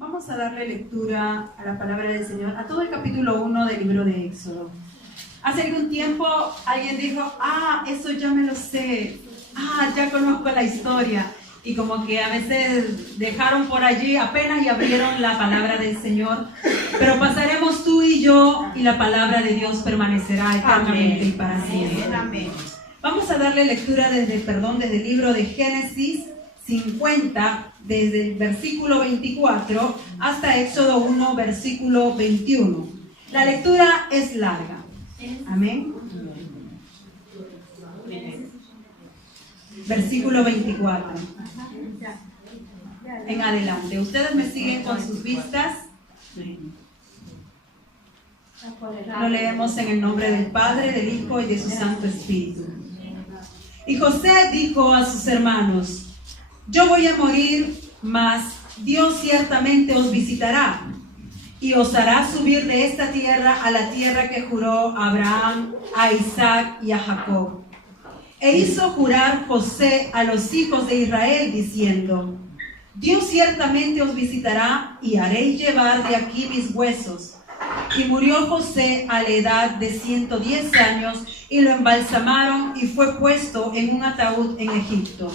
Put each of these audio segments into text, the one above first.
Vamos a darle lectura a la palabra del Señor, a todo el capítulo 1 del libro de Éxodo. Hace algún tiempo alguien dijo, eso ya me lo sé, ya conozco la historia. Y como que a veces dejaron por allí apenas y abrieron la palabra del Señor. Pero pasaremos tú y yo y la palabra de Dios permanecerá eternamente y para siempre. Amén. Vamos a darle lectura desde el libro de Génesis 50, desde el versículo 24 hasta Éxodo 1, versículo 21. La lectura es larga. Amén. Versículo 24. En adelante. ¿Ustedes me siguen con sus vistas? Lo leemos en el nombre del Padre, del Hijo y de su Santo Espíritu. Y José dijo a sus hermanos: yo voy a morir, mas Dios ciertamente os visitará y os hará subir de esta tierra a la tierra que juró a Abraham, a Isaac y a Jacob. E hizo jurar José a los hijos de Israel diciendo: Dios ciertamente os visitará y haréis llevar de aquí mis huesos. Y murió José a la edad de 110 años y lo embalsamaron y fue puesto en un ataúd en Egipto.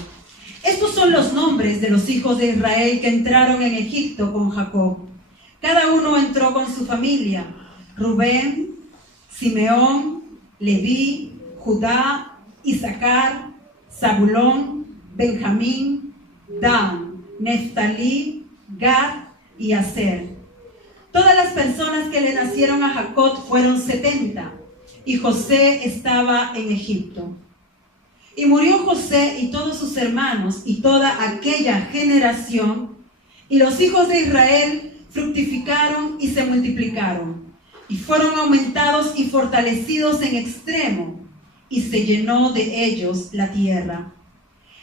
Estos son los nombres de los hijos de Israel que entraron en Egipto con Jacob. Cada uno entró con su familia: Rubén, Simeón, Leví, Judá, Isaacar, Zabulón, Benjamín, Dan, Neftalí, Gad y Aser. Todas las personas que le nacieron a Jacob fueron 70, y José estaba en Egipto. Y murió José y todos sus hermanos y toda aquella generación, y los hijos de Israel fructificaron y se multiplicaron, y fueron aumentados y fortalecidos en extremo, y se llenó de ellos la tierra.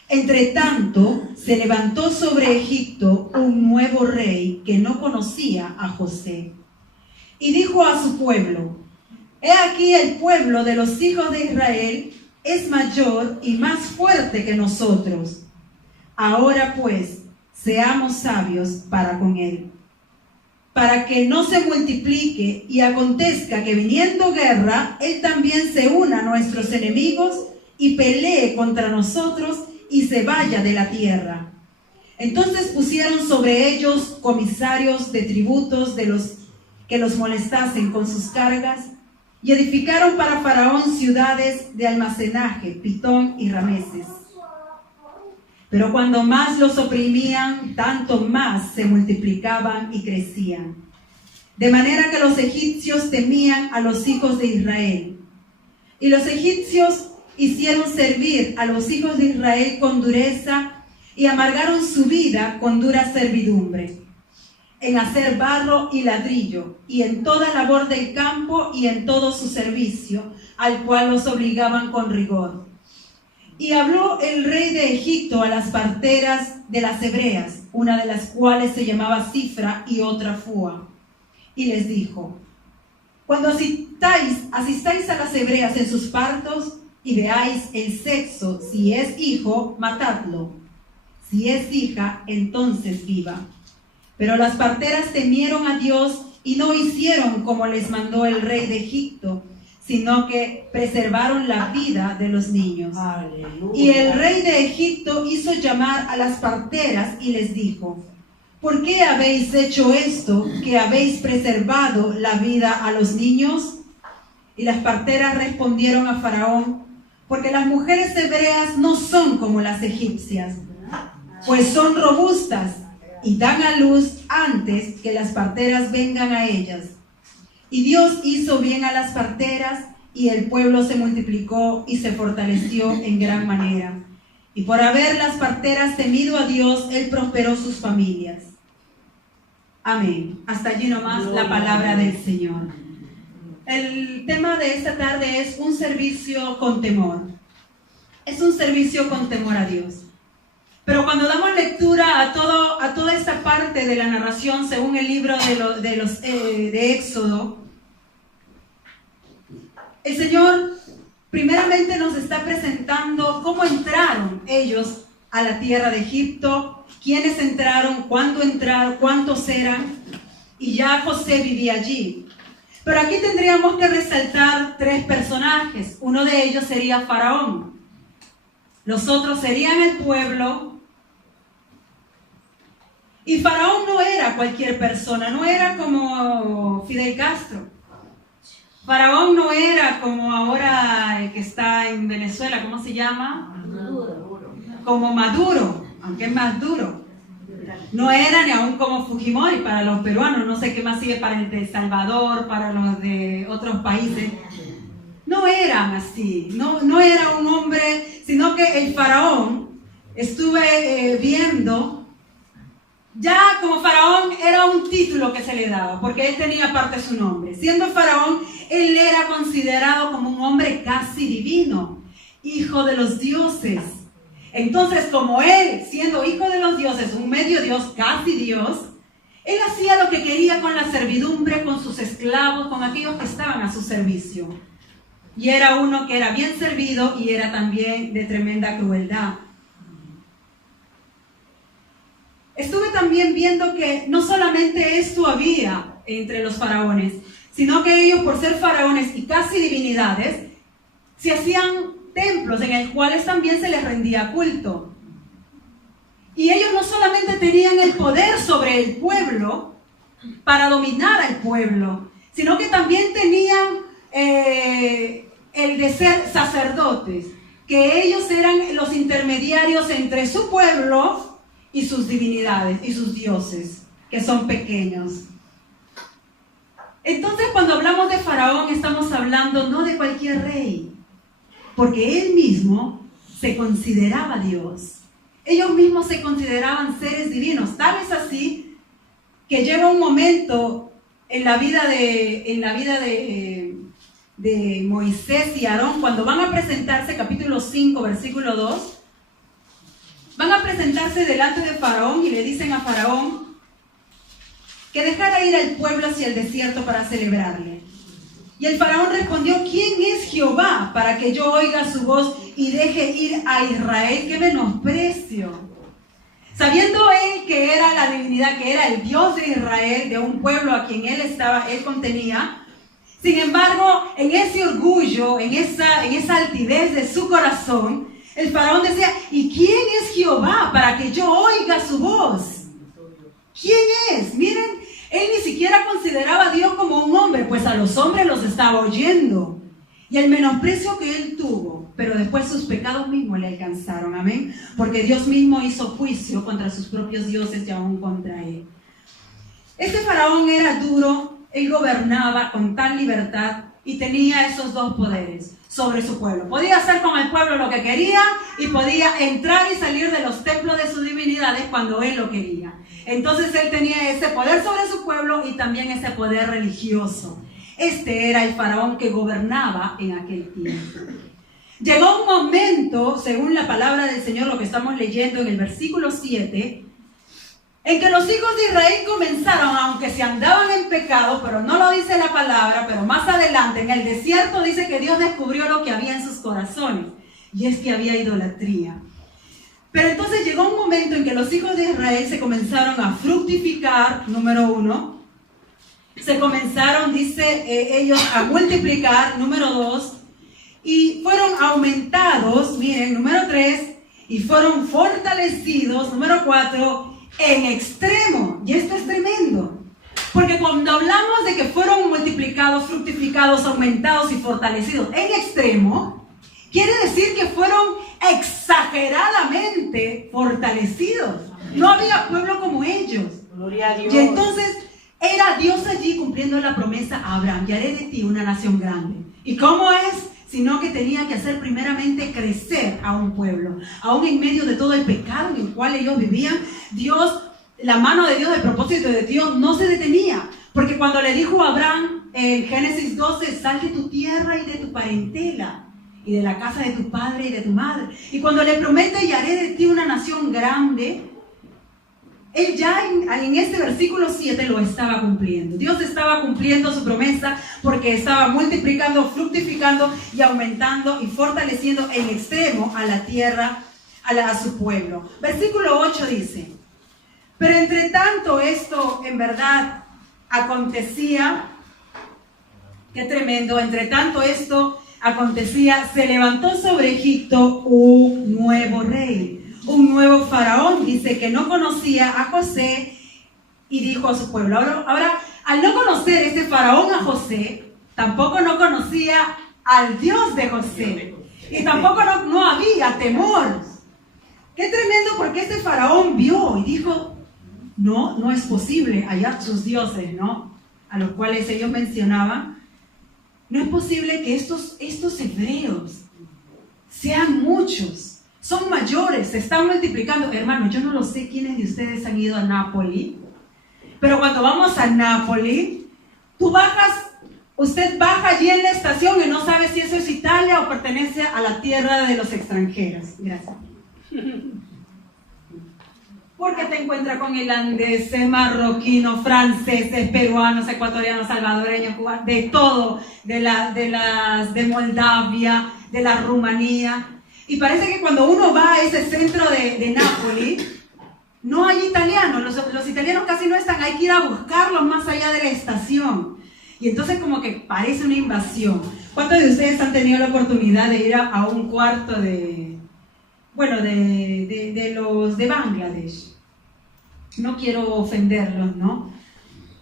Entre tanto, se levantó sobre Egipto un nuevo rey que no conocía a José. Y dijo a su pueblo: he aquí el pueblo de los hijos de Israel es mayor y más fuerte que nosotros. Ahora pues, seamos sabios para con él, para que no se multiplique y acontezca que viniendo guerra, él también se una a nuestros enemigos y pelee contra nosotros y se vaya de la tierra. Entonces pusieron sobre ellos comisarios de tributos de los que los molestasen con sus cargas, y edificaron para Faraón ciudades de almacenaje, Pitón y Rameses. Pero cuando más los oprimían, tanto más se multiplicaban y crecían. De manera que los egipcios temían a los hijos de Israel. Y los egipcios hicieron servir a los hijos de Israel con dureza y amargaron su vida con dura servidumbre, en hacer barro y ladrillo, y en toda labor del campo y en todo su servicio, al cual los obligaban con rigor. Y habló el rey de Egipto a las parteras de las hebreas, una de las cuales se llamaba Cifra y otra Fua, y les dijo: cuando asistáis a las hebreas en sus partos, y veáis el sexo, si es hijo, matadlo; si es hija, entonces viva. Pero las parteras temieron a Dios y no hicieron como les mandó el rey de Egipto, sino que preservaron la vida de los niños. Aleluya. Y el rey de Egipto hizo llamar a las parteras y les dijo: ¿por qué habéis hecho esto, que habéis preservado la vida a los niños? Y las parteras respondieron a Faraón: porque las mujeres hebreas no son como las egipcias, pues son robustas y dan a luz antes que las parteras vengan a ellas. Y Dios hizo bien a las parteras, y el pueblo se multiplicó y se fortaleció en gran manera. Y por haber las parteras temido a Dios, Él prosperó sus familias. Amén. Hasta allí nomás la palabra del Señor. El tema de esta tarde es un servicio con temor. Es un servicio con temor a Dios. Pero cuando damos lectura a toda esta parte de la narración, según el libro de Éxodo, el Señor primeramente nos está presentando cómo entraron ellos a la tierra de Egipto, quiénes entraron, cuántos eran, y ya José vivía allí. Pero aquí tendríamos que resaltar 3 personajes. Uno de ellos sería Faraón. Los otros serían el pueblo. Y Faraón no era cualquier persona, no era como Fidel Castro. Faraón no era como ahora el que está en Venezuela, ¿cómo se llama? Como Maduro, aunque es más duro. No era ni aún como Fujimori para los peruanos, no sé qué más sigue para el de El Salvador, para los de otros países. No eran así, no era un hombre, sino que el faraón, estuve viendo, ya como faraón era un título que se le daba, porque él tenía aparte su nombre. Siendo faraón, él era considerado como un hombre casi divino, hijo de los dioses. Entonces, como él, siendo hijo de los dioses, un medio dios, casi Dios, él hacía lo que quería con la servidumbre, con sus esclavos, con aquellos que estaban a su servicio. Y era uno que era bien servido y era también de tremenda crueldad. Estuve también viendo que no solamente esto había entre los faraones, sino que ellos, por ser faraones y casi divinidades, se hacían templos en los cuales también se les rendía culto. Y ellos no solamente tenían el poder sobre el pueblo para dominar al pueblo, sino que también tenían el de ser sacerdotes, que ellos eran los intermediarios entre su pueblo y sus divinidades y sus dioses, que son pequeños. Entonces, cuando hablamos de Faraón, estamos hablando no de cualquier rey, porque él mismo se consideraba Dios. Ellos mismos se consideraban seres divinos. Tal es así que llega un momento en la vida de Moisés y Aarón, cuando van a presentarse, capítulo 5, versículo 2, van a presentarse delante de Faraón y le dicen a Faraón que dejara ir al pueblo hacia el desierto para celebrarle. Y el faraón respondió: ¿quién es Jehová para que yo oiga su voz y deje ir a Israel? ¡Qué menosprecio! Sabiendo él que era la divinidad, que era el Dios de Israel, de un pueblo a quien él contenía. Sin embargo, en ese orgullo, en esa altivez de su corazón, el faraón decía: ¿y quién es Jehová para que yo oiga su voz? ¿Quién es? Miren, él ni siquiera consideraba a Dios como un hombre, pues a los hombres los estaba oyendo. Y el menosprecio que él tuvo, pero después sus pecados mismos le alcanzaron, amén. Porque Dios mismo hizo juicio contra sus propios dioses y aún contra él. Este faraón era duro, él gobernaba con tal libertad y tenía esos 2 poderes sobre su pueblo. Podía hacer con el pueblo lo que quería y podía entrar y salir de los templos de sus divinidades cuando él lo quería. Entonces él tenía ese poder sobre su pueblo y también ese poder religioso. Este era el faraón que gobernaba en aquel tiempo. Llegó un momento, según la palabra del Señor, lo que estamos leyendo en el versículo 7, en que los hijos de Israel comenzaron, aunque se andaban en pecado, pero no lo dice la palabra, pero más adelante en el desierto dice que Dios descubrió lo que había en sus corazones, y es que había idolatría. Pero entonces llegó un momento en que los hijos de Israel se comenzaron a fructificar, número 1. Se comenzaron, dice ellos, a multiplicar, número 2. Y fueron aumentados, miren, número 3. Y fueron fortalecidos, número 4, en extremo. Y esto es tremendo. Porque cuando hablamos de que fueron multiplicados, fructificados, aumentados y fortalecidos en extremo, quiere decir que fueron exageradamente fortalecidos. No había pueblo como ellos. Gloria a Dios. Y entonces era Dios allí cumpliendo la promesa a Abraham: y haré de ti una nación grande. ¿Y cómo es? Sino que tenía que hacer primeramente crecer a un pueblo. Aún en medio de todo el pecado en el cual ellos vivían, Dios, la mano de Dios, el propósito de Dios no se detenía. Porque cuando le dijo a Abraham en Génesis 12: sal de tu tierra y de tu parentela, y de la casa de tu padre y de tu madre. Y cuando le promete: y haré de ti una nación grande, él ya en este versículo 7 lo estaba cumpliendo. Dios estaba cumpliendo su promesa porque estaba multiplicando, fructificando y aumentando y fortaleciendo en extremo a la tierra a su pueblo. Versículo 8 dice: pero entre tanto esto en verdad acontecía, qué tremendo, entre tanto esto acontecía, se levantó sobre Egipto un nuevo rey, un nuevo faraón, dice, que no conocía a José, y dijo a su pueblo. Ahora, al no conocer este faraón a José, tampoco no conocía al Dios de José, y tampoco no había temor. Qué tremendo, porque este faraón vio y dijo: no es posible, allá sus dioses, ¿no?, a los cuales ellos mencionaban, no es posible que estos hebreos sean muchos, son mayores, se están multiplicando. Hermano, yo no lo sé quiénes de ustedes han ido a Nápoles, pero cuando vamos a Nápoles, usted baja allí en la estación y no sabe si eso es Italia o pertenece a la tierra de los extranjeros. Gracias. Porque te encuentras con irlandeses, marroquinos, franceses, peruanos, ecuatorianos, salvadoreños, cubanos, de todo, de Moldavia, de la Rumanía. Y parece que cuando uno va a ese centro de Nápoles, no hay italianos, los italianos casi no están, hay que ir a buscarlos más allá de la estación. Y entonces como que parece una invasión. ¿Cuántos de ustedes han tenido la oportunidad de ir a un cuarto de los de Bangladesh? No quiero ofenderlos, ¿no?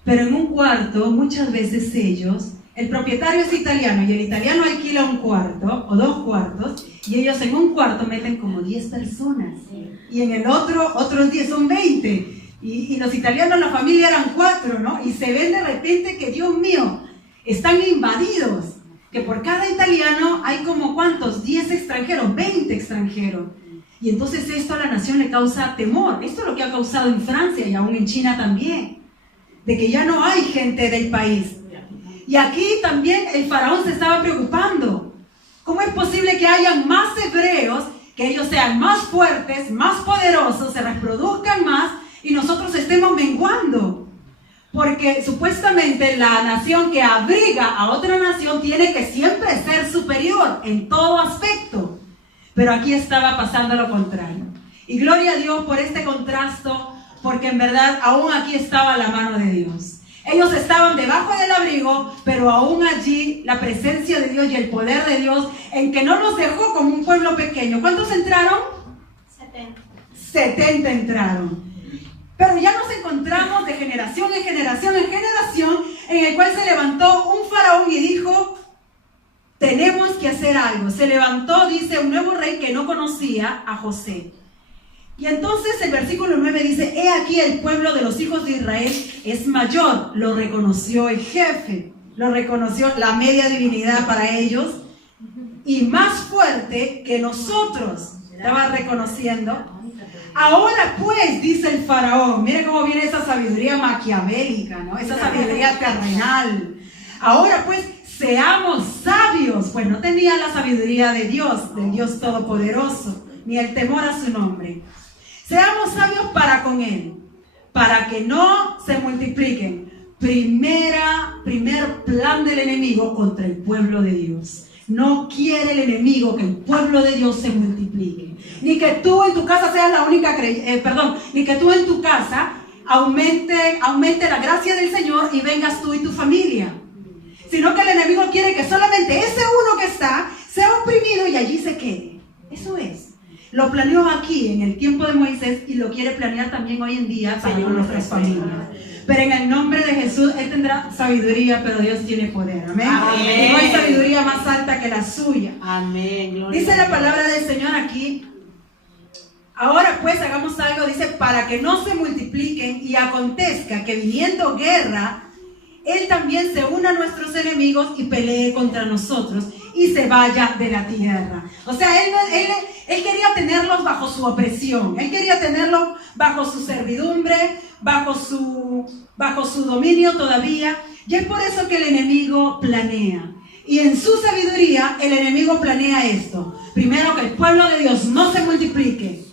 Pero en un cuarto, muchas veces el propietario es italiano y el italiano alquila un cuarto o 2 cuartos, y ellos en un cuarto meten como 10 personas, y en el otro, otros 10, son 20. Y los italianos, la familia eran 4, ¿no? Y se ven de repente que, Dios mío, están invadidos, que por cada italiano hay como, ¿cuántos? 10 extranjeros, 20 extranjeros. Y entonces esto a la nación le causa temor. Esto es lo que ha causado en Francia y aún en China también, de que ya no hay gente del país. Y aquí también el faraón se estaba preocupando. ¿Cómo es posible que hayan más hebreos, que ellos sean más fuertes, más poderosos, se reproduzcan más y nosotros estemos menguando? Porque supuestamente la nación que abriga a otra nación tiene que siempre ser superior en todo aspecto. Pero aquí estaba pasando lo contrario. Y gloria a Dios por este contraste, porque en verdad aún aquí estaba la mano de Dios. Ellos estaban debajo del abrigo, pero aún allí la presencia de Dios y el poder de Dios, en que no los dejó como un pueblo pequeño. ¿Cuántos entraron? 70 entraron. Pero ya nos encontramos de generación en generación en generación, en el cual se levantó un faraón y dijo: tenemos que hacer algo. Se levantó, dice, un nuevo rey que no conocía a José. Y entonces el versículo 9 dice: he aquí el pueblo de los hijos de Israel es mayor. Lo reconoció el jefe, lo reconoció la media divinidad para ellos, y más fuerte que nosotros. Estaba reconociendo. Ahora pues, dice el faraón, mire cómo viene esa sabiduría maquiavélica, ¿no? Esa sabiduría terrenal. Ahora pues, seamos sabios. Pues no tenía la sabiduría de Dios, del Dios Todopoderoso, ni el temor a su nombre. Seamos sabios para con Él, para que no se multipliquen. Primer plan del enemigo contra el pueblo de Dios. No quiere el enemigo que el pueblo de Dios se multiplique. Ni que tú en tu casa seas la única ni que tú en tu casa aumente la gracia del Señor y vengas tú y tu familia. Sino que el enemigo quiere que solamente ese uno que está sea oprimido y allí se quede. Eso es. Lo planeó aquí en el tiempo de Moisés y lo quiere planear también hoy en día para nuestras familias. Pero en el nombre de Jesús, Él tendrá sabiduría, pero Dios tiene poder. Amén. Amén. Y no hay sabiduría más alta que la suya. Amén. Gloria. Dice la palabra del Señor aquí: ahora pues hagamos algo, dice, para que no se multipliquen y acontezca que viniendo guerra, Él también se una a nuestros enemigos y pelee contra nosotros y se vaya de la tierra. O sea, él quería tenerlos bajo su opresión. Él quería tenerlos bajo su servidumbre, bajo su dominio todavía. Y es por eso que el enemigo planea. Y en su sabiduría, el enemigo planea esto. Primero, que el pueblo de Dios no se multiplique.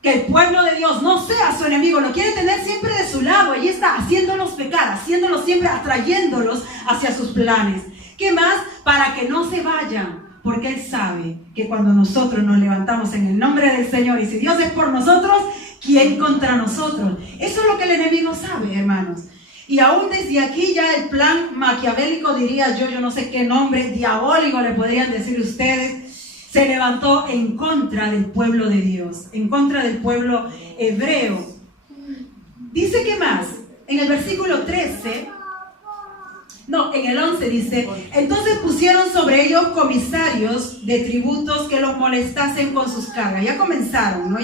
Que el pueblo de Dios no sea su enemigo, lo quiere tener siempre de su lado. Allí está, haciéndolos pecar, haciéndolos siempre, atrayéndolos hacia sus planes. ¿Qué más? Para que no se vayan. Porque Él sabe que cuando nosotros nos levantamos en el nombre del Señor, y si Dios es por nosotros, ¿quién contra nosotros? Eso es lo que el enemigo sabe, hermanos. Y aún desde aquí ya el plan maquiavélico, diría yo no sé qué nombre, diabólico le podrían decir ustedes, se levantó en contra del pueblo de Dios, en contra del pueblo hebreo. Dice que más, en el versículo 11 dice, entonces pusieron sobre ellos comisarios de tributos que los molestasen con sus cargas. Ya comenzaron.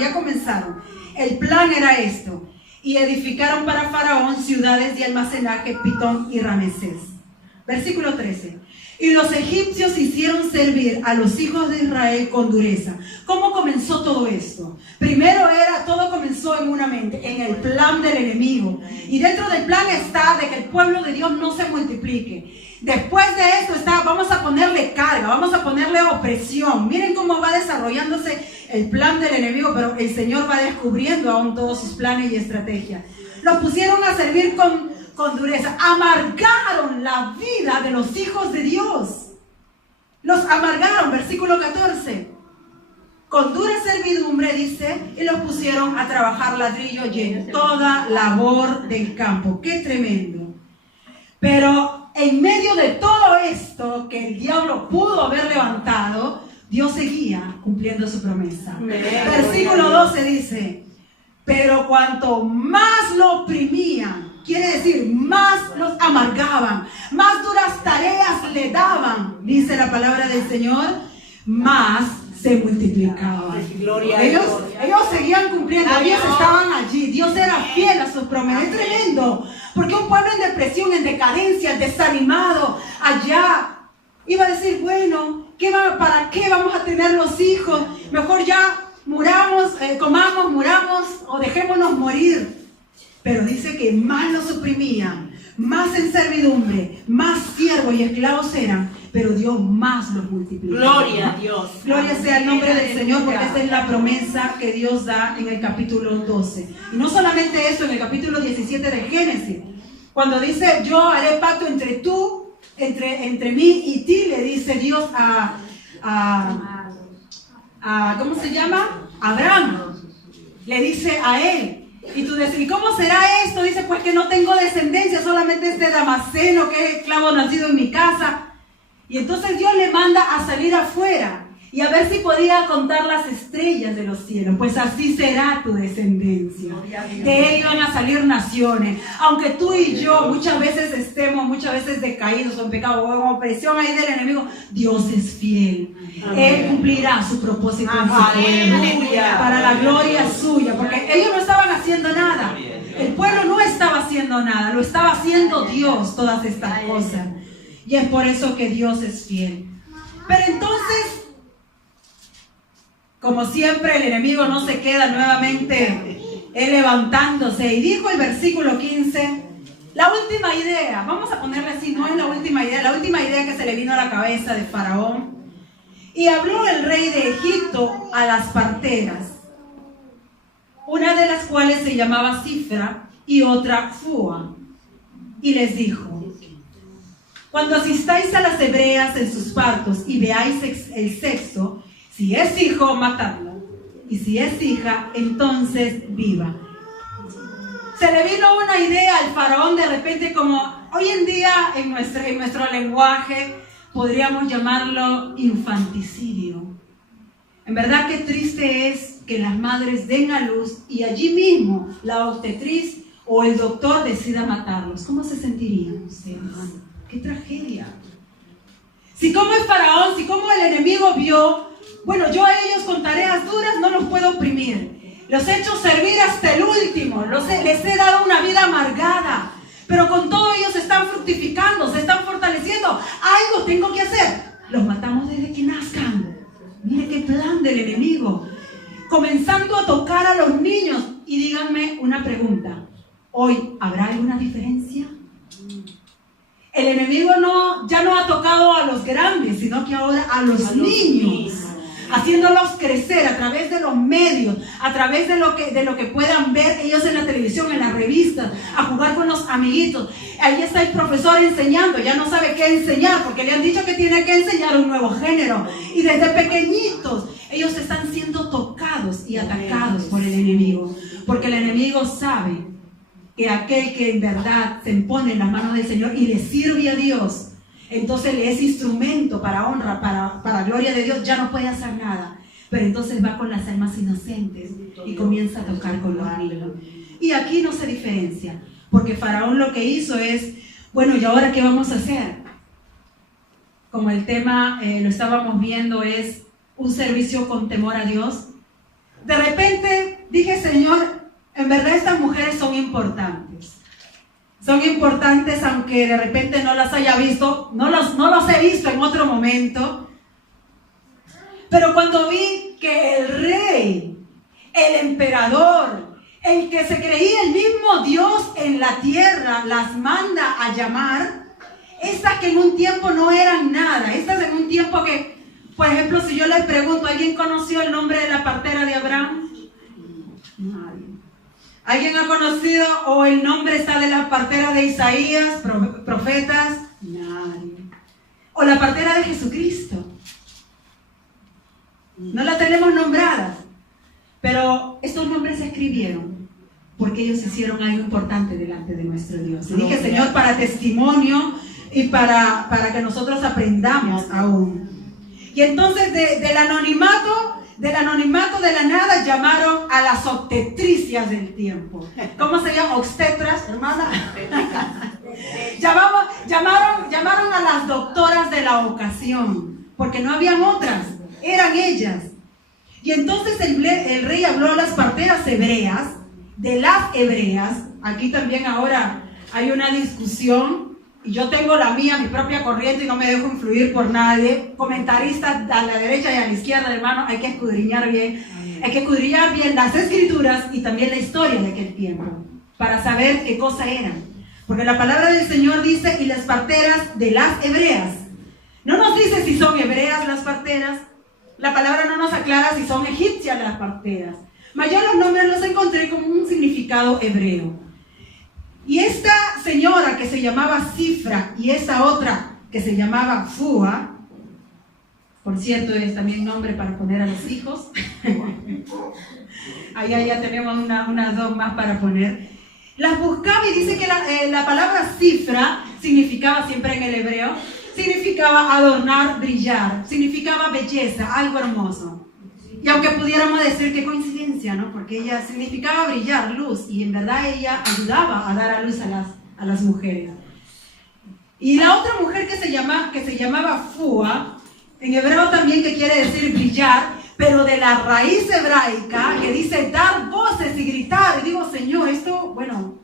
El plan era esto. Y edificaron para Faraón ciudades de almacenaje, Pitón y Ramesés. Versículo 13. Y los egipcios hicieron servir a los hijos de Israel con dureza. ¿Cómo comenzó todo esto? Primero todo comenzó en una mente, en el plan del enemigo. Y dentro del plan está de que el pueblo de Dios no se multiplique. Después de esto vamos a ponerle carga, vamos a ponerle opresión. Miren cómo va desarrollándose el plan del enemigo, pero el Señor va descubriendo aún todos sus planes y estrategias. Los pusieron a servir con dureza, amargaron la vida de los hijos de Dios. Los amargaron, versículo 14. Con dura servidumbre, dice, y los pusieron a trabajar ladrillo lleno, toda labor del campo. ¡Qué tremendo! Pero en medio de todo esto que el diablo pudo haber levantado, Dios seguía cumpliendo su promesa. Versículo 12 dice, pero cuanto más lo oprimían, quiere decir, más los amargaban, más duras tareas le daban, dice la palabra del Señor, más se multiplicaban. Ellos seguían cumpliendo, ellos estaban allí, Dios era fiel a sus promesas. Es tremendo, porque un pueblo en depresión, en decadencia, desanimado, allá, iba a decir, bueno, ¿para qué vamos a tener los hijos? Mejor ya comamos, muramos o dejémonos morir. Pero dice que más los oprimían, más en servidumbre, más siervos y esclavos eran, pero Dios más los multiplicó. Gloria a Dios. Gloria sea el nombre del Señor, porque esta es la promesa que Dios da en el capítulo 12. Y no solamente eso, en el capítulo 17 de Génesis, cuando dice, yo haré pacto entre mí y ti, le dice Dios ¿cómo se llama? Abraham. Le dice a él. Y tú dices, ¿y cómo será esto? Dice, pues que no tengo descendencia, solamente este Damaseno que es esclavo nacido en mi casa. Y entonces Dios le manda a salir afuera y a ver si podía contar las estrellas de los cielos. Pues así será tu descendencia. De él van a salir naciones. Aunque tú y yo muchas veces estemos decaídos o en pecado o en opresión ahí del enemigo, Dios es fiel. Él cumplirá su propósito en su pueblo para la gloria suya, porque ellos no estaban haciendo nada. El pueblo no estaba haciendo nada, lo estaba haciendo Dios, todas estas cosas. Y es por eso que Dios es fiel. Pero entonces, como siempre, el enemigo no se queda nuevamente levantándose. Y dijo el versículo 15, la última idea, vamos a ponerle así, no es la última idea que se le vino a la cabeza de Faraón. Y habló el rey de Egipto a las parteras, una de las cuales se llamaba Cifra y otra Fua, y les dijo, cuando asistáis a las hebreas en sus partos y veáis el sexo, si es hijo, matadlo, y si es hija, entonces viva. Se le vino una idea al faraón de repente, como hoy en día en nuestro lenguaje podríamos llamarlo infanticidio. En verdad que triste es que las madres den a luz y allí mismo la obstetriz o el doctor decida matarlos. ¿Cómo se sentirían ustedes? ¡Qué tragedia! Si como el faraón, si como el enemigo vio, bueno, yo a ellos con tareas duras no los puedo oprimir. Los he hecho servir hasta el último, les he dado una vida amargada, pero con todo ellos están fructificando, se están fortaleciendo. Algo tengo que hacer. Los matamos desde que nazcan. Mire qué plan del enemigo. Comenzando a tocar a los niños. Y díganme una pregunta. ¿Hoy habrá alguna diferencia? El enemigo ya no ha tocado a los grandes, sino que ahora a los niños. haciéndolos crecer a través de los medios, a través de lo que puedan ver ellos en la televisión, en las revistas, a jugar con los amiguitos. Ahí está el profesor enseñando, ya no sabe qué enseñar porque le han dicho que tiene que enseñar un nuevo género. Y desde pequeñitos ellos están siendo tocados y atacados por el enemigo, porque el enemigo sabe que aquel que en verdad se impone en las manos del Señor y le sirve a Dios, entonces le es instrumento para honra, para gloria de Dios, ya no puede hacer nada. Pero entonces va con las almas inocentes y comienza a tocar con los niños. Y aquí no se diferencia, porque Faraón lo que hizo es, bueno, ¿y ahora qué vamos a hacer? Como el tema lo estábamos viendo, es un servicio con temor a Dios. De repente dije, Señor, en verdad estas mujeres son importantes. Son importantes aunque de repente no las haya visto, no los he visto en otro momento. Pero cuando vi que el rey, el emperador, el que se creía el mismo Dios en la tierra, las manda a llamar, estas que en un tiempo no eran nada, estas en un tiempo que, por ejemplo, si yo les pregunto, ¿alguien conoció el nombre de la partera de Abraham? Nadie. ¿Alguien ha conocido o el nombre está de la partera de Isaías, profetas? Nadie. ¿O la partera de Jesucristo? No la tenemos nombradas, pero estos nombres se escribieron porque ellos hicieron algo importante delante de nuestro Dios. Y dije, Señor, para testimonio y para que nosotros aprendamos aún. Y entonces del anonimato de la nada llamaron a las obstetricias del tiempo. ¿Cómo se llama? ¿Obstetras, hermana? Llamaron a las doctoras de la ocasión, porque no habían otras, eran ellas. Y entonces el rey habló a las parteras hebreas, de las hebreas. Aquí también ahora hay una discusión, y yo tengo la mía, mi propia corriente, y no me dejo influir por nadie. Comentaristas a la derecha y a la izquierda, hermano, hay que escudriñar bien. Hay que escudriñar bien las escrituras y también la historia de aquel tiempo, para saber qué cosa eran. Porque la palabra del Señor dice, y las parteras de las hebreas. No nos dice si son hebreas las parteras. La palabra no nos aclara si son egipcias las parteras. Mas yo los nombres los encontré con un significado hebreo. Y esta señora que se llamaba Cifra y esa otra que se llamaba Fua, por cierto es también nombre para poner a los hijos. Allá ya tenemos unas dos más para poner. Las buscaba y dice que la palabra Cifra significaba, siempre en el hebreo, significaba adornar, brillar, significaba belleza, algo hermoso. Y aunque pudiéramos decir qué coincidencia, ¿no? Porque ella significaba brillar, luz, y en verdad ella ayudaba a dar a luz a las mujeres. Y la otra mujer que se llamaba Fua, en hebreo también, que quiere decir brillar, pero de la raíz hebraica, que dice dar voces y gritar. Y digo, Señor, esto, bueno,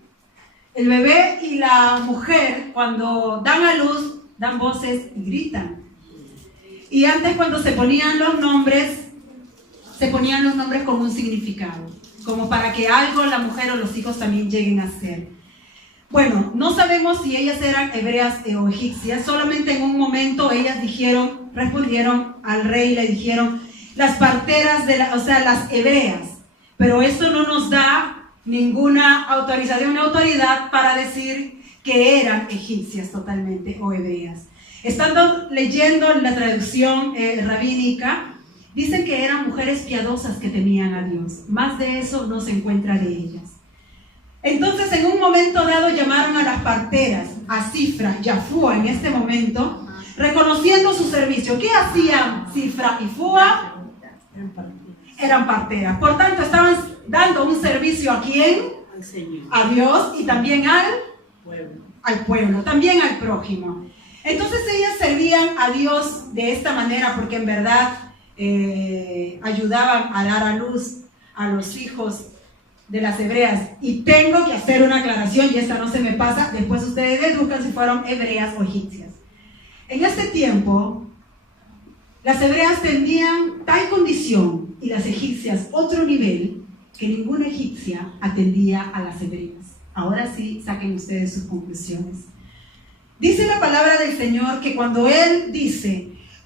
el bebé y la mujer cuando dan a luz, dan voces y gritan. Y antes, cuando se ponían los nombres con un significado, como para que algo la mujer o los hijos también lleguen a ser. Bueno, no sabemos si ellas eran hebreas o egipcias, solamente en un momento ellas respondieron al rey y le dijeron, las parteras las hebreas, pero esto no nos da ninguna autorización ni autoridad para decir que eran egipcias totalmente o hebreas. Estando leyendo la traducción rabínica, dicen que eran mujeres piadosas que temían a Dios. Más de eso no se encuentra de ellas. Entonces, en un momento dado, llamaron a las parteras, a Cifra y a Fua en este momento, reconociendo su servicio. ¿Qué hacían Cifra y Fua? Eran parteras. Por tanto, estaban dando un servicio ¿a quién? Al Señor. A Dios y también al pueblo, también al prójimo. Entonces, ellas servían a Dios de esta manera porque en verdad ayudaban a dar a luz a los hijos de las hebreas. Y tengo que hacer una aclaración, y esta no se me pasa, después ustedes deduzcan si fueron hebreas o egipcias. En este tiempo, las hebreas tenían tal condición y las egipcias otro nivel, que ninguna egipcia atendía a las hebreas. Ahora sí, saquen ustedes sus conclusiones. Dice la palabra del Señor que cuando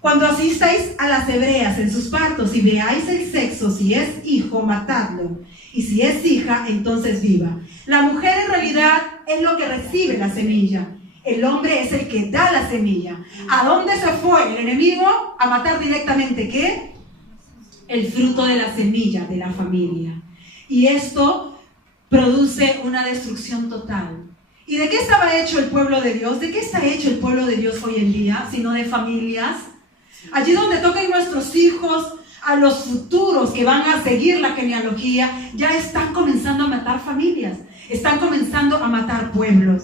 Cuando asistáis a las hebreas en sus partos y veáis el sexo, si es hijo, matadlo, y si es hija, entonces viva. La mujer en realidad es lo que recibe la semilla. El hombre es el que da la semilla. ¿A dónde se fue el enemigo? A matar directamente, ¿qué? El fruto de la semilla de la familia. Y esto produce una destrucción total. ¿Y de qué estaba hecho el pueblo de Dios? ¿De qué está hecho el pueblo de Dios hoy en día? Sino de familias. Allí donde toquen nuestros hijos, a los futuros que van a seguir la genealogía, ya están comenzando a matar familias. Están comenzando a matar pueblos.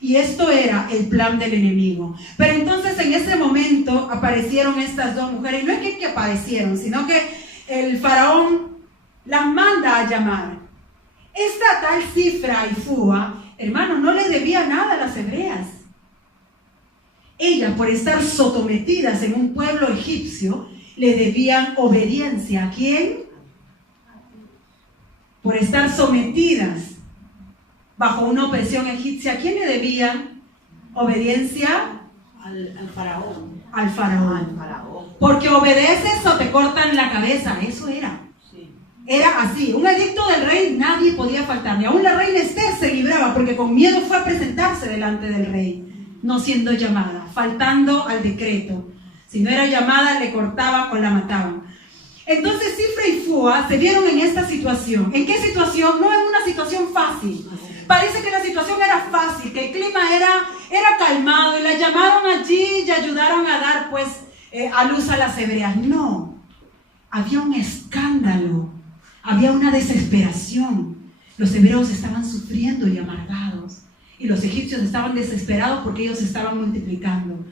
Y esto era el plan del enemigo. Pero entonces en ese momento aparecieron estas dos mujeres. No es que aparecieron, sino que el faraón las manda a llamar. Esta tal Cifra y Fúa, hermano, no le debía nada a las hebreas. Ellas, por estar sometidas en un pueblo egipcio, le debían obediencia. ¿A quién? Por estar sometidas bajo una opresión egipcia, ¿a quién le debían obediencia? Al faraón. Al faraón. Porque obedeces o te cortan la cabeza. Eso era. Sí. Era así. Un edicto del rey nadie podía faltar. Ni aún la reina Esther se libraba porque con miedo fue a presentarse delante del rey, no siendo llamada, faltando al decreto. Si no era llamada, le cortaban o la mataban. Entonces Cifra y Fúa se vieron en esta situación. ¿En qué situación? No en una situación fácil. Parece que la situación era fácil, que el clima era calmado y la llamaron allí y ayudaron a dar pues a luz a las hebreas. No, había un escándalo, había una desesperación. Los hebreos estaban sufriendo y amargados y los egipcios estaban desesperados porque ellos estaban multiplicando.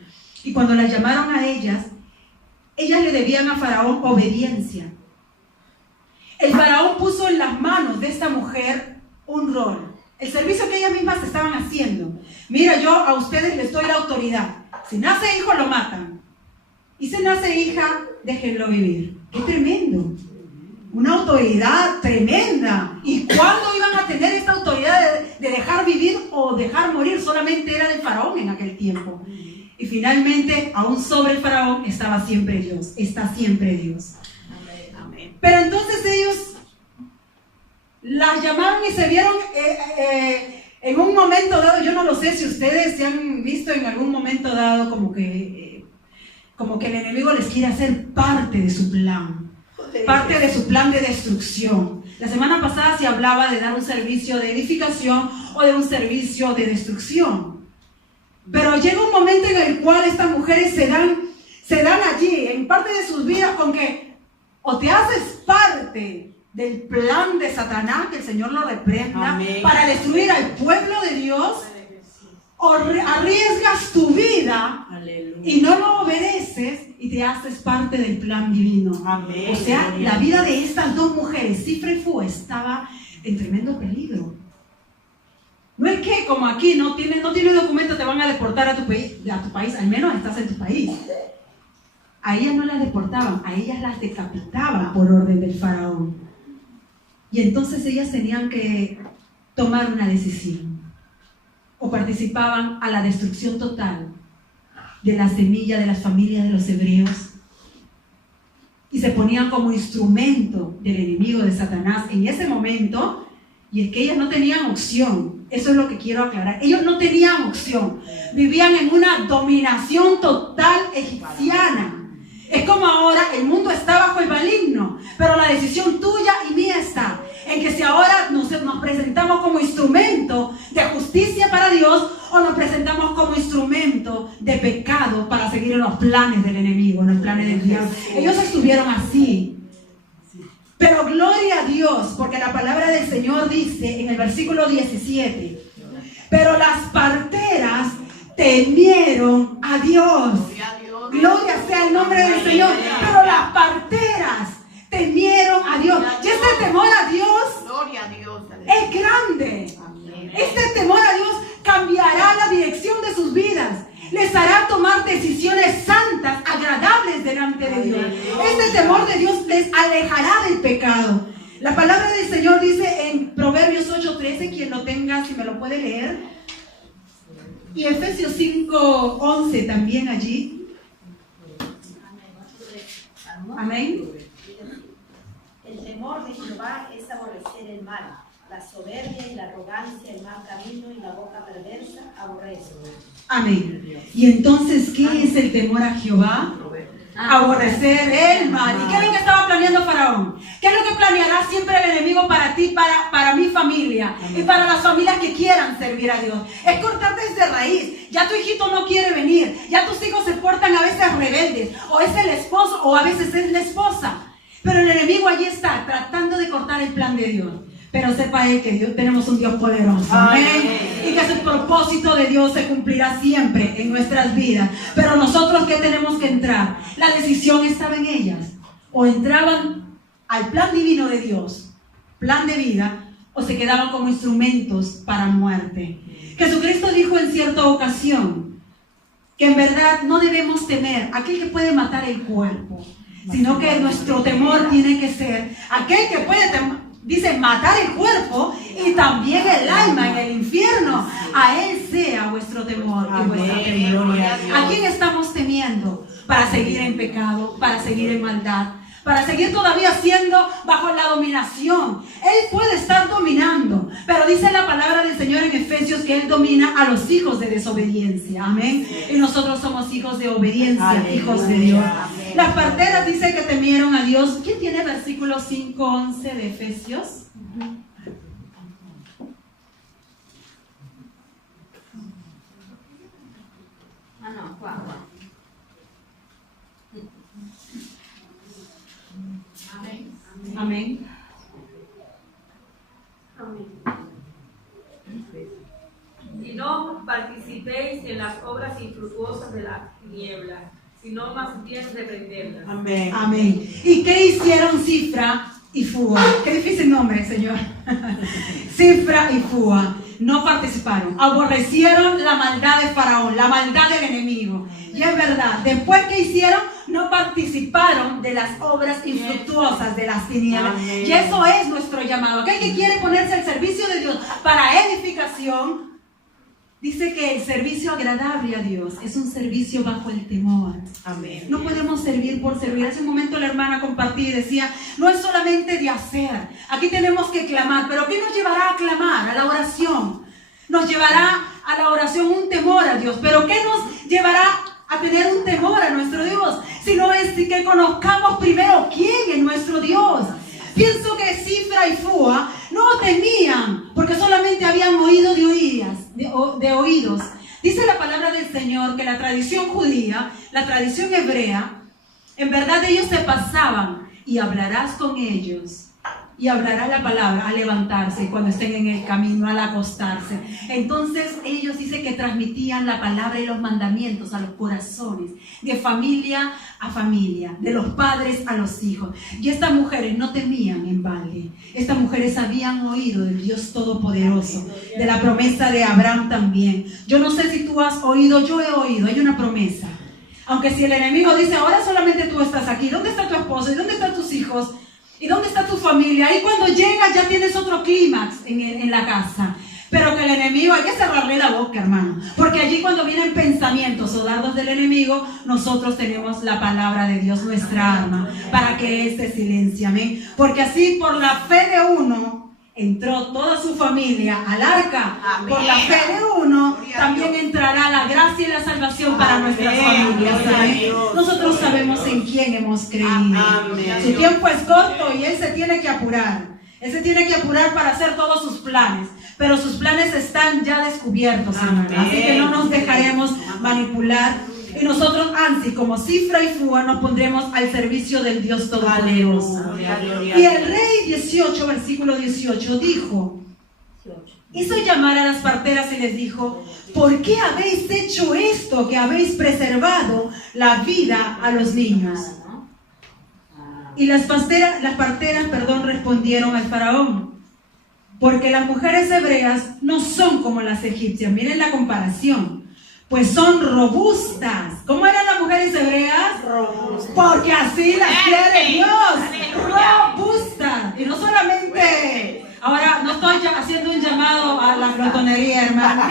Y cuando las llamaron a ellas le debían a Faraón obediencia. El Faraón puso en las manos de esta mujer un rol. El servicio que ellas mismas estaban haciendo. Mira, yo a ustedes les doy la autoridad. Si nace hijo, lo matan. Y si nace hija, déjenlo vivir. ¡Qué tremendo! Una autoridad tremenda. ¿Y cuándo iban a tener esta autoridad de dejar vivir o dejar morir? Solamente era del faraón en aquel tiempo. Y finalmente, aún sobre el faraón estaba siempre Dios. Está siempre Dios. Amén. Pero entonces ellos las llamaron y se vieron en un momento dado. Yo no lo sé si ustedes se han visto en algún momento dado como que el enemigo les quiere hacer parte de su plan, parte de su plan de destrucción. La semana pasada se hablaba de dar un servicio de edificación o de un servicio de destrucción. Pero llega un momento en el cual estas mujeres se dan allí, en parte de sus vidas, con que o te haces parte del plan de Satanás, que el Señor lo reprenda, amén, para destruir al pueblo de Dios, o arriesgas tu vida, aleluya, y no lo obedeces y te haces parte del plan divino. Amén. O sea, la vida de estas dos mujeres, Cifra y Fúa, estaba en tremendo peligro. No es que como aquí no tienes documento, te van a deportar a tu país, al menos estás en tu país. A ellas no las deportaban, a ellas las decapitaban por orden del faraón. Y entonces ellas tenían que tomar una decisión. O participaban a la destrucción total de la semilla de las familias de los hebreos. Y se ponían como instrumento del enemigo de Satanás en ese momento. Y es que ellas no tenían opción. Eso es lo que quiero aclarar. Ellos no tenían opción. Vivían en una dominación total egipciana. Es como ahora el mundo está bajo el maligno, pero la decisión tuya y mía está en que si ahora nos presentamos como instrumento de justicia para Dios o nos presentamos como instrumento de pecado para seguir en los planes del enemigo, en los planes del diablo. Ellos estuvieron así. Pero gloria a Dios, porque la palabra del Señor dice en el versículo 17, pero las parteras temieron a Dios. Gloria sea el nombre del Señor. Pero las parteras temieron a Dios. Y este temor a Dios es grande. Este temor a Dios cambiará la dirección de sus vidas. Les hará tomar decisiones santas, agradables delante de Dios. Este temor de Dios les alejará del pecado. La palabra del Señor dice en Proverbios 8:13, quien lo tenga, si me lo puede leer. Y Efesios 5:11 también allí. Amén. El temor de Jehová es aborrecer el mal, la soberbia y la arrogancia, el mal camino y la boca perversa aborrece. Amén. Y entonces, ¿qué es el temor a Jehová? Aborrecer el mal. ¿Y qué es lo que estaba planeando Faraón? ¿Qué es lo que planeará siempre el enemigo para ti, para mi familia y para las familias que quieran servir a Dios? Es cortar desde raíz. Ya tu hijito no quiere venir, ya tus hijos se portan a veces rebeldes, o es el esposo o a veces es la esposa. Pero el enemigo allí está tratando de cortar el plan de Dios. Pero sepa él que Dios, tenemos un Dios poderoso. Amén. Y que el propósito de Dios se cumplirá siempre en nuestras vidas. Pero nosotros, ¿qué tenemos que entrar? La decisión estaba en ellas. O entraban al plan divino de Dios, plan de vida, o se quedaban como instrumentos para muerte. Jesucristo dijo en cierta ocasión que en verdad no debemos temer a aquel que puede matar el cuerpo, sino que nuestro temor tiene que ser aquel que puede dice matar el cuerpo y también el alma en el infierno. A él sea vuestro temor y vuestra temor. ¿A quién estamos temiendo? Para seguir en pecado, para seguir en maldad, para seguir todavía siendo bajo la dominación. Él puede estar dominando, pero dice la palabra del Señor en Efesios que Él domina a los hijos de desobediencia. Amén. Y nosotros somos hijos de obediencia, hijos de Dios. Las parteras dice que temieron a Dios. ¿Quién tiene versículo 5:11 de Efesios? Juan. Amén. Y no participéis en las obras infructuosas de la tiniebla, sino más bien reprenderlas. Amén. Amén. ¿Y qué hicieron Cifra y Fua? Qué difícil nombre, Señor. Cifra y Fua no participaron. Aborrecieron la maldad de Faraón, la maldad del enemigo. Y es verdad, después que hicieron, no participaron de las obras infructuosas de las tinieblas. Amén. Y eso es nuestro llamado. Aquel que quiere ponerse al servicio de Dios para edificación, dice que el servicio agradable a Dios es un servicio bajo el temor. Amén. No podemos servir por servir. Hace un momento la hermana compartía y decía, no es solamente de hacer. Aquí tenemos que clamar. ¿Pero qué nos llevará a clamar? A la oración. Nos llevará a la oración un temor a Dios. ¿Pero qué nos llevará a tener un temor a nuestro Dios? Si no es que conozcamos primero quién es nuestro Dios. Pienso que Cifra y Fua no temían, porque solamente habían oído de oídos. Dice la palabra del Señor que la tradición judía, la tradición hebrea, en verdad ellos se pasaban y hablarás con ellos. Y hablará la palabra al levantarse, cuando estén en el camino, al acostarse. Entonces ellos dicen que transmitían la palabra y los mandamientos a los corazones, de familia a familia, de los padres a los hijos. Y estas mujeres no temían en balde. Estas mujeres habían oído del Dios Todopoderoso, de la promesa de Abraham también. Yo no sé si tú has oído, yo he oído, hay una promesa. Aunque si el enemigo dice, ahora solamente tú estás aquí, ¿dónde está tu esposo? ¿Y dónde están tus hijos? ¿Y dónde está tu familia? Ahí cuando llegas ya tienes otro clímax en la casa. Pero que el enemigo, hay que cerrarle la boca, hermano. Porque allí cuando vienen pensamientos o dardos del enemigo, nosotros tenemos la palabra de Dios, nuestra arma, para que Él se silencie. Amén. Porque así por la fe de uno, entró toda su familia al arca. Amén. Por la fe de uno, también entrará la gracia y la salvación para nuestras familias. Amén. Nosotros sabemos en quién hemos creído. Amén. Su tiempo es corto y Él se tiene que apurar. Él se tiene que apurar para hacer todos sus planes. Pero sus planes están ya descubiertos, hermano. Así que no nos dejaremos manipular. Y nosotros, así como Cifra y Fua, nos pondremos al servicio del Dios Todopoderoso. Y el rey 18, versículo 18, dijo, hizo llamar a las parteras y les dijo, ¿por qué habéis hecho esto, que habéis preservado la vida a los niños? Y las parteras, respondieron al faraón, porque las mujeres hebreas no son como las egipcias. Miren la comparación. Pues son robustas. ¿Cómo eran las mujeres hebreas? Robustas. Porque así las quiere Dios. Robustas. Y no solamente... Ahora, no estoy haciendo un llamado a la glotonería, hermano.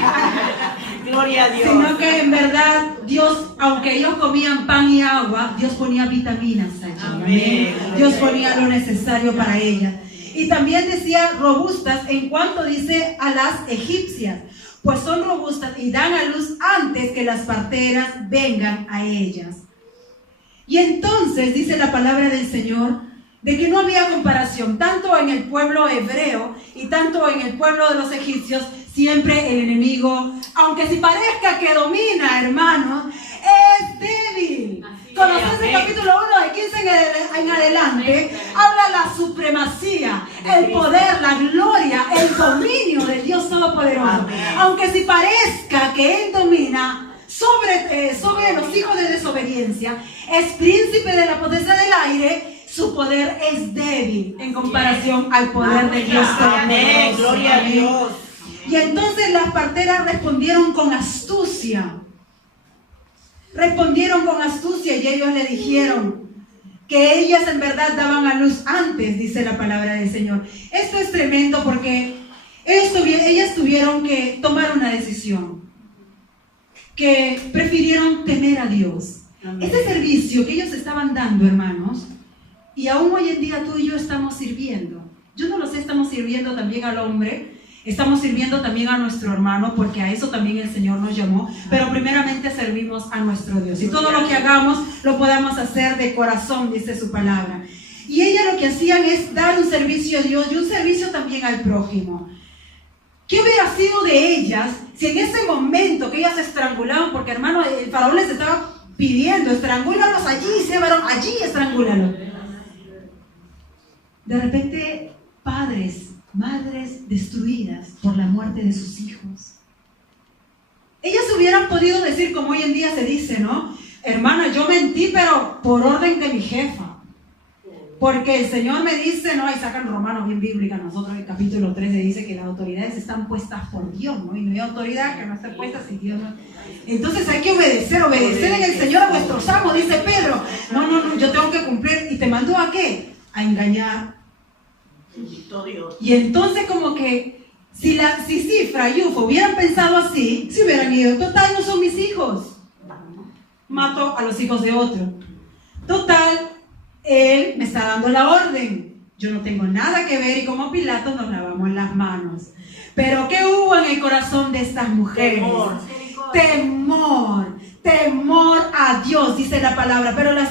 Gloria a Dios. Sino que en verdad Dios, aunque ellos comían pan y agua, Dios ponía vitaminas allí. Amén. Dios ponía lo necesario para ellas. Y también decía robustas en cuanto dice a las egipcias, pues son robustas y dan a luz antes que las parteras vengan a ellas. Y entonces dice la palabra del Señor de que no había comparación, tanto en el pueblo hebreo y tanto en el pueblo de los egipcios, siempre el enemigo, aunque si parezca que domina, hermanos, es débil. Colossenses el capítulo 1 de 15 en adelante habla la supremacía, el poder, la gloria, el dominio del Dios Todopoderoso. Aunque si parezca que Él domina sobre los hijos de desobediencia, es príncipe de la potencia del aire, su poder es débil en comparación al poder de Dios Todopoderoso. Gloria a Dios. Y entonces las parteras respondieron con astucia. Respondieron con astucia y ellos le dijeron que ellas en verdad daban a luz antes, dice la palabra del Señor. Esto es tremendo porque ellas tuvieron que tomar una decisión, que prefirieron temer a Dios. Este servicio que ellos estaban dando, hermanos, y aún hoy en día tú y yo estamos sirviendo. Yo no lo sé, estamos sirviendo también al hombre. Estamos sirviendo también a nuestro hermano, porque a eso también el Señor nos llamó, pero primeramente servimos a nuestro Dios. Y todo lo que hagamos lo podamos hacer de corazón, dice su palabra. Y ellas lo que hacían es dar un servicio a Dios y un servicio también al prójimo. ¿Qué hubiera sido de ellas si en ese momento que ellas se estrangulaban, porque hermano, el faraón les estaba pidiendo, estrangúlalos allí, se varón, allí estrangúlalos? De repente, padres, madres destruidas por la muerte de sus hijos. Ellas hubieran podido decir, como hoy en día se dice, ¿no? Hermana, yo mentí, pero por orden de mi jefa. Porque el Señor me dice, ¿no? Ahí sacan Romanos bien bíblica, nosotros en el capítulo 13 dice que las autoridades están puestas por Dios, ¿no? Y no hay autoridad que no esté puesta sin Dios, ¿no? Entonces hay que obedecer en el Señor a vuestros amos, dice Pedro. No, yo tengo que cumplir. ¿Y te mandó a qué? A engañar. Y entonces como que si Cifra y Ufo hubieran pensado así, se hubieran ido, total, no son mis hijos, mato a los hijos de otro, total, él me está dando la orden, yo no tengo nada que ver, y como Pilato nos lavamos las manos. Pero ¿qué hubo en el corazón de estas mujeres? Temor a Dios, dice la palabra. Pero las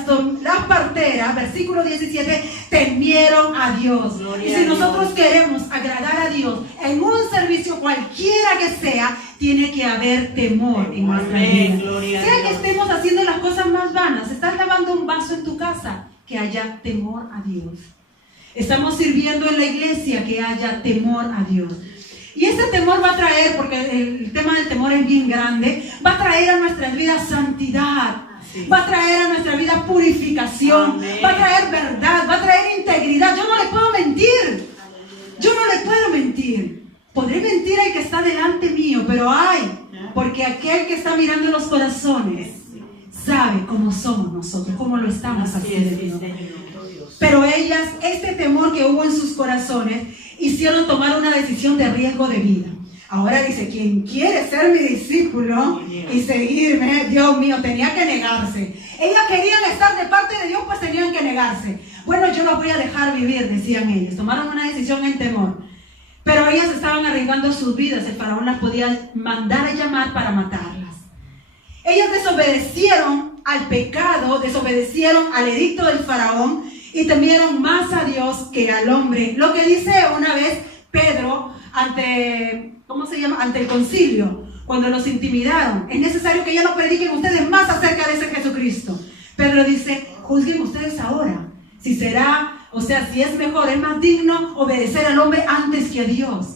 parteras, versículo 17, temieron a Dios. Y si nosotros queremos agradar a Dios en un servicio cualquiera que sea, tiene que haber temor en nuestra vida. Sea que estemos haciendo las cosas más vanas, estás lavando un vaso en tu casa, que haya temor a Dios. Estamos sirviendo en la iglesia, que haya temor a Dios. Y ese temor va a traer, porque el tema del temor es bien grande, va a traer a nuestras vidas santidad, va a traer a nuestra vida purificación, amén, va a traer verdad, va a traer integridad. Yo no le puedo mentir, yo no le puedo mentir. Podré mentir al que está delante mío, pero porque aquel que está mirando los corazones sabe cómo somos nosotros, cómo lo estamos haciendo. Pero ellas, este temor que hubo en sus corazones, hicieron tomar una decisión de riesgo de vida. Ahora dice, quien quiere ser mi discípulo y seguirme, Dios mío, tenía que negarse. Ellas querían estar de parte de Dios, pues tenían que negarse. Bueno, yo los voy a dejar vivir, decían ellos. Tomaron una decisión en temor. Pero ellas estaban arriesgando sus vidas. El faraón las podía mandar a llamar para matarlas. Ellas desobedecieron al pecado, desobedecieron al edicto del faraón y temieron más a Dios que al hombre. Lo que dice una vez Pedro ante el concilio, cuando los intimidaron: es necesario que ya no prediquen ustedes más acerca de ese Jesucristo. Pedro dice: juzguen ustedes ahora si es mejor, es más digno obedecer al hombre antes que a Dios.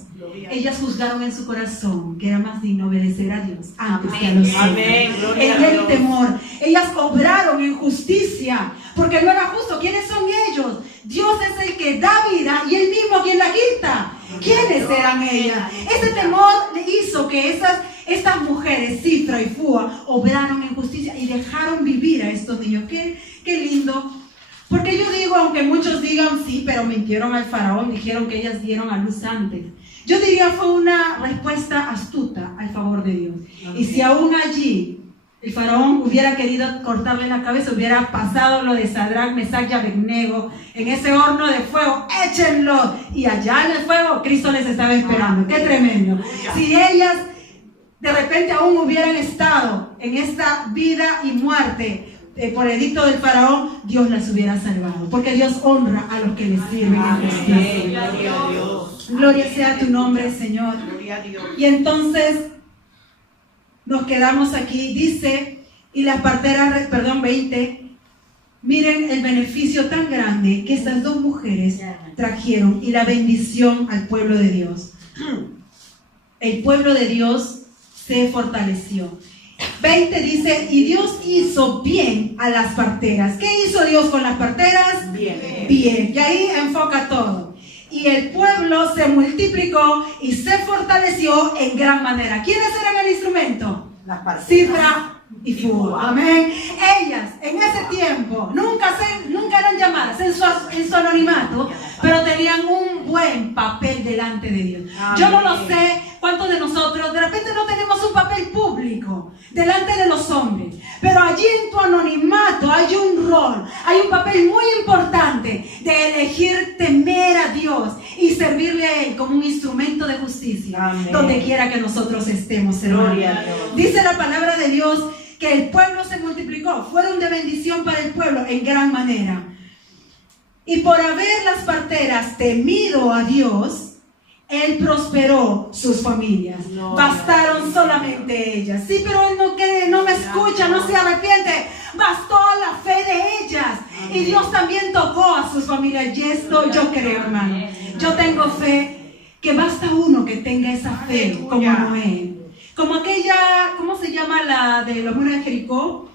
Ellas juzgaron en su corazón que era más digno obedecer a Dios antes que a los hombres. En el temor, ellas obraron en justicia, porque no era justo. ¿Quiénes son ellos? Dios es el que da vida y Él mismo quien la quita. ¿Quiénes eran ellas? Ese temor hizo que estas mujeres, Cifra y Fua, obraron en justicia y dejaron vivir a estos niños. Qué lindo Porque yo digo, aunque muchos digan sí, pero mintieron al faraón, dijeron que ellas dieron a luz antes. Yo diría fue una respuesta astuta al favor de Dios. Y si aún allí el faraón hubiera querido cortarle la cabeza, hubiera pasado lo de Sadrach, Mesach y Abednego en ese horno de fuego, échenlo. Y allá en el fuego Cristo les estaba esperando. ¡Qué tremendo! Si ellas de repente aún hubieran estado en esta vida y muerte por edicto del faraón, Dios las hubiera salvado, porque Dios honra a los que le sirven en justicia. Gloria sea tu nombre, Señor. Y entonces nos quedamos aquí, dice, y las parteras, 20, miren el beneficio tan grande que estas dos mujeres trajeron y la bendición al pueblo de Dios. El pueblo de Dios se fortaleció. 20 dice, y Dios hizo bien a las parteras. ¿Qué hizo Dios con las parteras? Bien. Bien. Y ahí enfoca todo. Y el pueblo se multiplicó y se fortaleció en gran manera. ¿Quiénes eran el instrumento? Las parteras. Cifra y Fúa. Amén. Ellas en ese tiempo nunca eran llamadas en su anonimato, pero tenían un buen papel delante de Dios. Amén. Yo no lo sé cuántos de nosotros de repente no tenemos un papel público delante de los hombres, pero allí en tu anonimato hay un rol, hay un papel muy importante de elegir temer a Dios y servirle a Él como un instrumento de justicia. Amén. Donde quiera que nosotros estemos, hermanos. Dice la palabra de Dios que el pueblo se multiplicó, fueron de bendición para el pueblo en gran manera. Y por haber las parteras temido a Dios, Él prosperó sus familias. Bastaron solamente ellas. Sí, pero Él no me escucha, no se arrepiente. Bastó la fe de ellas. Y Dios también tocó a sus familias. Y esto yo creo, hermano. Yo tengo fe que basta uno que tenga esa fe como Noé. Como aquella, ¿cómo se llama la de los muros de Jericó?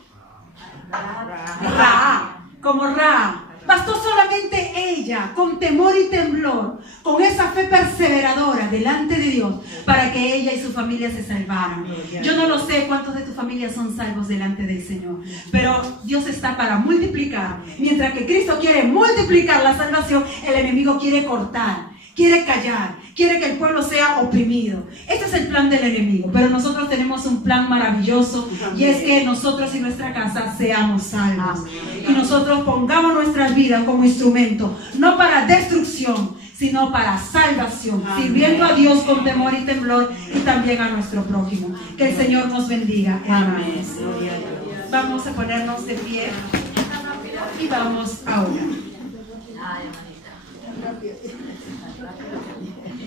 Ra. Como Ra. Bastó solamente ella, con temor y temblor, con esa fe perseveradora delante de Dios, para que ella y su familia se salvaran. Yo no lo sé cuántos de tu familia son salvos delante del Señor, pero Dios está para multiplicar. Mientras que Cristo quiere multiplicar la salvación, el enemigo quiere cortar, quiere callar, quiere que el pueblo sea oprimido. Este es el plan del enemigo, pero nosotros tenemos un plan maravilloso, y es que nosotros y nuestra casa seamos salvos. Y nosotros pongamos nuestras vidas como instrumento, no para destrucción, sino para salvación, sirviendo a Dios con temor y temblor, y también a nuestro prójimo. Que el Señor nos bendiga, hermanos. Vamos a ponernos de pie y vamos a orar.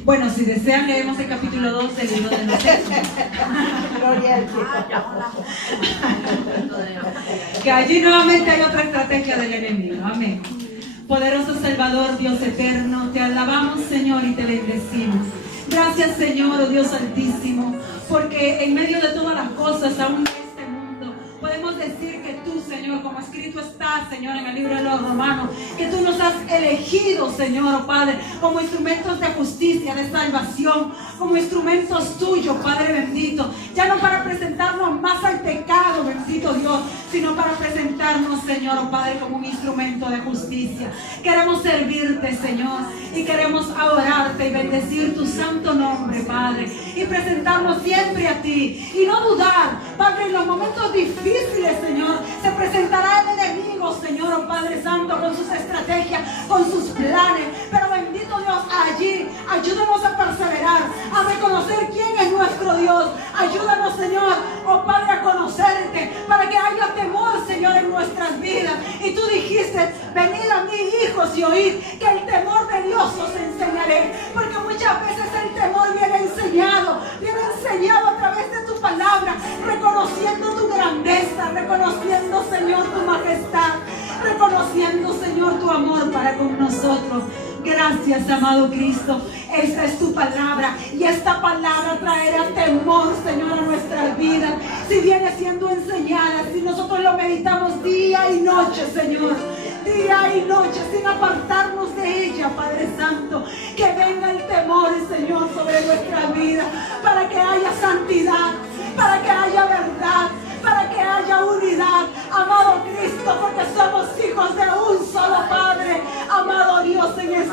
Bueno, si desean, leemos el capítulo 2 del libro de los Hechos. Gloria al Señor. Que allí nuevamente hay otra estrategia del enemigo. Amén. Poderoso Salvador, Dios eterno, te alabamos, Señor, y te bendecimos. Gracias, Señor, oh Dios altísimo, porque en medio de todas las cosas, aún de este mundo, podemos decir que tú, Señor, como escrito está, Señor, en el libro de los Romanos, que tú nos has elegido, Señor, oh Padre, como instrumentos de justicia, de salvación, como instrumentos tuyos, Padre bendito, ya no para presentarnos más al pecado, bendito Dios, sino para presentarnos, Señor, oh Padre, como un instrumento de justicia. Queremos servirte, Señor, y queremos adorarte y bendecir tu santo nombre, Padre, y presentarnos siempre a ti, y no dudar, Padre, en los momentos difíciles, Señor, se presentará el enemigo, Señor, oh Padre Santo, con sus estrategias, con sus planes, pero bendito Dios, allí, ayúdanos a perseverar, a reconocer quién es nuestro Dios. Ayúdanos, Señor, oh Padre, a conocerte, para que haya temor, Señor, en nuestras vidas. Y tú dijiste, venid a mí, hijos, y oíd, que el temor de Dios os enseñaré, porque muchas veces el temor viene enseñado a través de tu palabra, reconociendo tu grandeza, reconociendo, Señor, tu majestad, reconociendo, Señor, tu amor para con nosotros. Gracias, amado Cristo. Esta es tu palabra, y esta palabra traerá temor, Señor, a nuestras vidas. Si viene siendo enseñada, si nosotros lo meditamos día y noche, Señor, día y noche, sin apartarnos de ella, Padre Santo, que venga el temor, Señor, sobre nuestras vidas, para que haya santidad, para que haya verdad, para que haya unidad, amado Cristo, porque somos hijos de un solo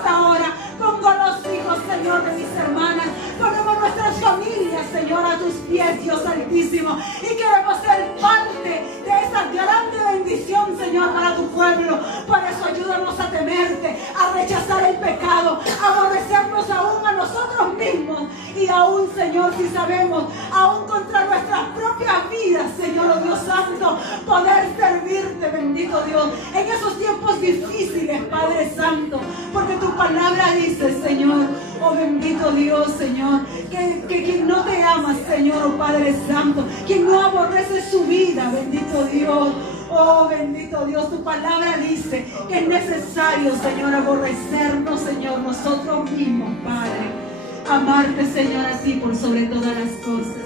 esta hora. Pongo los hijos, Señor, de mis hermanas. Ponemos nuestras familias, Señor, a tus pies, Dios Altísimo. Y queremos ser parte de esa grande bendición, Señor, para tu pueblo. Por eso ayúdanos a temerte, a rechazar el pecado, a aborrecernos aún a nosotros mismos. Y aún, Señor, si sabemos, aún contra nuestras propias vidas, Señor, oh Dios Santo, poder servirte, bendito Dios, en esos tiempos difíciles, Padre Santo. Porque tu palabra dice, Señor, oh bendito Dios, Señor, que quien no te ama, Señor, oh Padre Santo, quien no aborrece su vida, bendito Dios, oh bendito Dios, tu palabra dice que es necesario, Señor, aborrecernos, Señor, nosotros mismos, Padre. Amarte, Señor, así por sobre todas las cosas.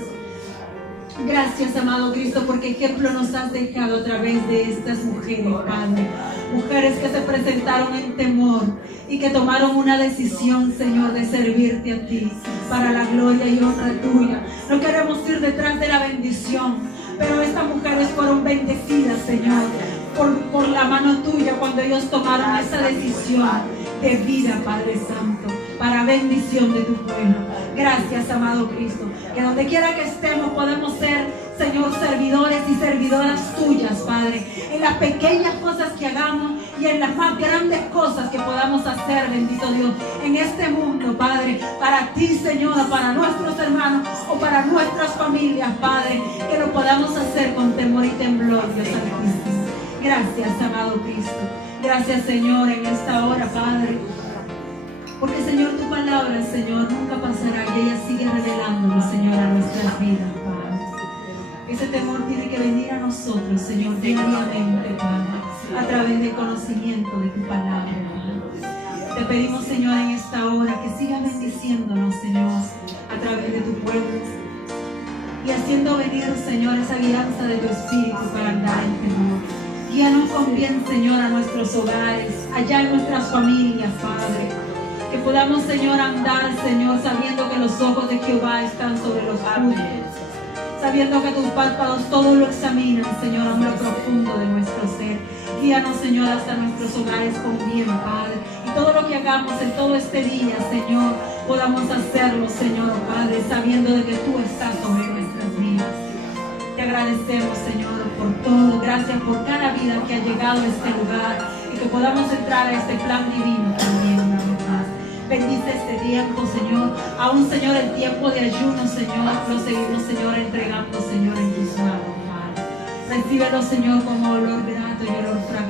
Gracias, amado Cristo, porque ejemplo nos has dejado a través de estas mujeres, Padre. Mujeres que se presentaron en temor y que tomaron una decisión, Señor, de servirte a ti para la gloria y honra tuya. No queremos ir detrás de la bendición, pero estas mujeres fueron bendecidas, Señor, por la mano tuya cuando ellos tomaron esa decisión de vida, Padre Santo, para bendición de tu pueblo. Gracias, amado Cristo, que donde quiera que estemos podemos ser, Señor, servidores y servidoras tuyas, Padre, en las pequeñas cosas que hagamos y en las más grandes cosas que podamos hacer, bendito Dios, en este mundo, Padre, para ti, Señor, para nuestros hermanos o para nuestras familias, Padre, que lo podamos hacer con temor y temblor, Dios Altísimo. Gracias, amado Cristo. Gracias, Señor, en esta hora, Padre. Porque, Señor, tu palabra, Señor, nunca pasará y ella sigue revelándonos, Señor, a nuestras vidas, Padre. Ese temor tiene que venir a nosotros, Señor, diariamente, Padre, a través del conocimiento de tu palabra, Padre. Te pedimos, Señor, en esta hora que sigas bendiciéndonos, Señor, a través de tu pueblo y haciendo venir, Señor, esa guianza de tu Espíritu para andar en temor. Guíanos con bien, Señor, a nuestros hogares, allá en nuestras familias, Padre. Que podamos, Señor, andar, Señor, sabiendo que los ojos de Jehová están sobre los justos, sabiendo que tus párpados todo lo examinan, Señor, a lo profundo de nuestro ser. Guíanos, Señor, hasta nuestros hogares con bien, Padre. Y todo lo que hagamos en todo este día, Señor, podamos hacerlo, Señor, Padre, sabiendo de que tú estás sobre nuestras vidas. Te agradecemos, Señor, por todo. Gracias por cada vida que ha llegado a este lugar y que podamos entrar a este plan divino también, una vez más. Bendice este tiempo, Señor. Aún, Señor, el tiempo de ayuno, Señor, lo seguimos, Señor, entregando, Señor, en tus manos, Padre. Recíbelo, Señor, como olor grato y olor fragrante.